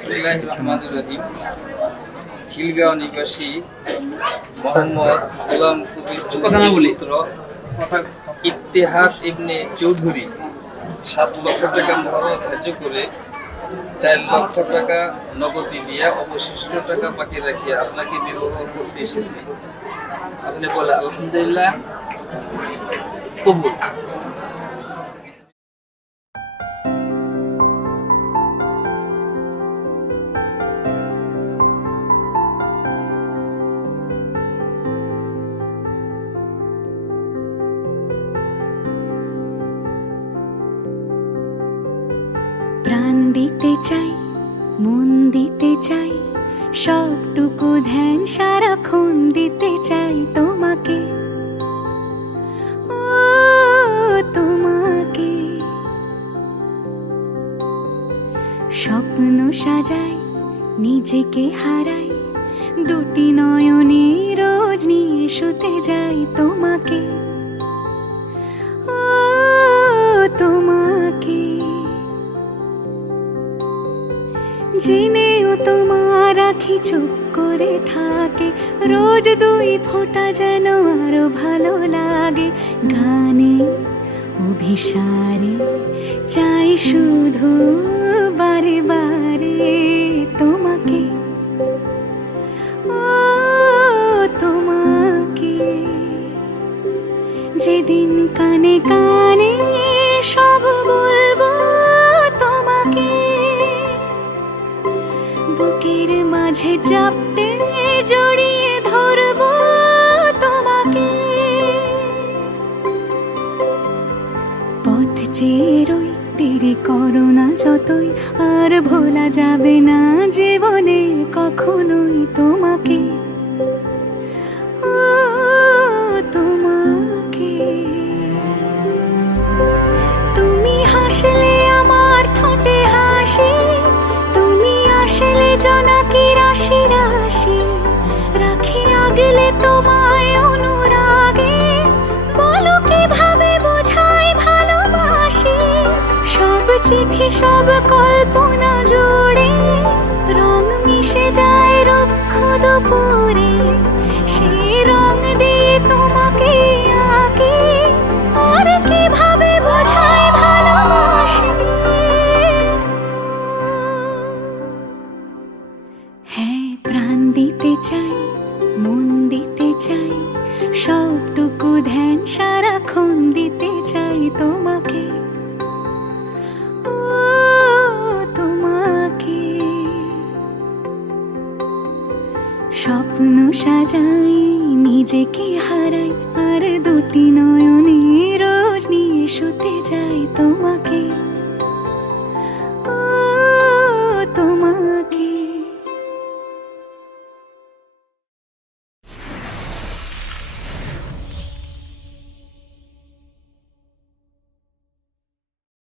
বিসমিল্লাহির রহমানির রহিম। খিলগাঁও নিবাসী মোহাম্মদ গোলাম কবির পুত্র ইত্তেহাদ ইবনে চৌধুরী 7 লক্ষ টাকা মহর ধার্য করে 4 লক্ষ টাকা নগদ দিয়া অবশিষ্ট টাকা বাকি রাখিয়া আপনাকে বিবাহ করতে এসেছি। আপনি বলে আলহামদুলিল্লাহ, কবুল। প্রাণ দিতে চাই, মন দিতে চাই, সবটুকু ধ্যান সারাক্ষণ দিতে চাই তোমাকে, ও তোমাকে। স্বপ্ন সাজাই, নিজেকে হারাই, দুটি নয়নে রোজ নিয়ে শুতে যাই তোমাকে, ও তোমাকে। জেনেও তোমার আখি চুপ করে থাকে, রোজ 2 ফোঁটা যেন আরো ভালো লাগে। গানে অভিসারে চাই শুধু বারে বারে তোমাকে, ও তোমাকে। যেদিন কানে কানে সব বলবো তোমাকে, বুকের মাঝে চাপটে জড়িয়ে ধরবো তোমাকে। পথ চেয়ে রই, দেরি করো না যতই, আর ভোলা যাবে না জীবনে কখনোই তোমাকে, ও তোমাকে। তুমি হাসলে আমার ঠোঁটে হাসি, তুমি আসলে জোনাকি রাশি রাশি, রাখি আগলে তোমায় অনুরাগে, বলো কিভাবে বোঝাই ভালোবাসি। সব চিঠি সব কল্পনা জুড়ে রং মিশে যায় রুক্ষ দুপুরে, সেই রং দিয়ে তোমাকে আঁকি, আর কিভাবে বোঝাই ভালোবাসি। হ্যাঁ, প্রাণ দিতে চাই, মন দিতে চাই, সবটুকু ধ্যান সারাক্ষণ দিতে চাই তোমাকে, ও তোমাকে। স্বপ্ন সাজাই, নিজেকে হারাই, আর দুটি নয়নে রোজ নিয়ে শুতে যাই তোমাকে।